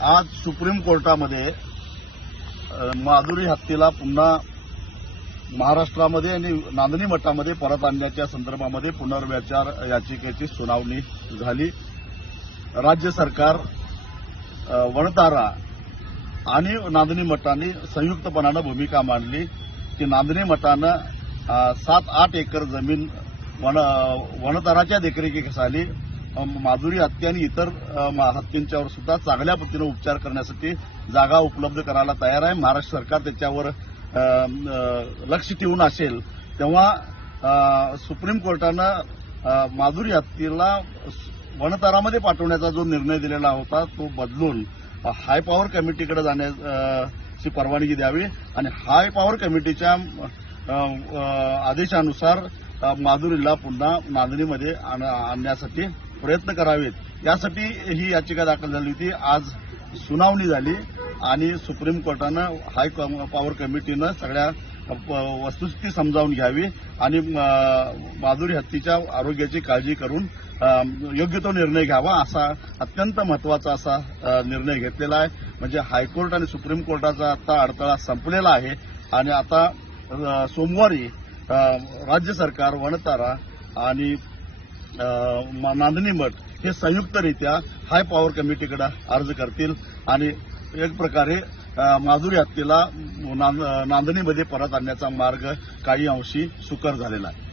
आज सुप्रीम कोर्टामध्ये माधुरी हत्येला पुन्हा महाराष्ट्रामध्ये आणि नांदणी मठामध्ये परत आणण्याच्या संदर्भामध्ये पुनर्विचार याचिकेची सुनावणी झाली। राज्य सरकार, वणतारा आणि नांदणी मठाने संयुक्तपणानं भूमिका मांडली की नांदणी मठानं 7-8 एकर जमीन वणताराच्या देखरेखीखाली माधुरी हत्या आणि इतर हत्यांच्यावर सुद्धा चांगल्या पद्धतीने उपचार करण्यासाठी जागा उपलब्ध करायला तयार आहे। महाराष्ट्र सरकार त्याच्यावर लक्ष ठेवून असेल तेव्हा सुप्रीम कोर्टानं माधुरी हत्येला वणतारामध्ये पाठवण्याचा जो निर्णय दिलेला होता तो बदलून हाय पॉवर कमिटीकडे जाण्याची परवानगी द्यावी आणि हाय पॉवर कमिटीच्या आदेशानुसार माधुरीला पुन्हा नांदणीमध्ये आणण्यासाठी प्रयत्न करावेत, यासाठी ही याचिका दाखल झाली होती। आज सुनावणी झाली आणि सुप्रीम कोर्टानं हाय पॉवर कमिटीनं सगळ्या वस्तुस्थिती समजावून घ्यावी आणि माधुरी हत्येच्या आरोग्याची काळजी करून योग्य तो निर्णय घ्यावा, असा अत्यंत महत्वाचा असा निर्णय घेतलेला आहे। म्हणजे हायकोर्ट आणि सुप्रीम कोर्टाचा आता अडथळा संपलेला आहे आणि आता सोमवारी राज्य सरकार, वणतारा आणि नांदणी मठ हे संयुक्तरित्या हाय पॉवर कमिटीकडे अर्ज करतील आणि एक प्रकारे माधुरी हत्येला नांदणीमध्ये परत आणण्याचा मार्ग काही अंशी सुकर झालेला आहे।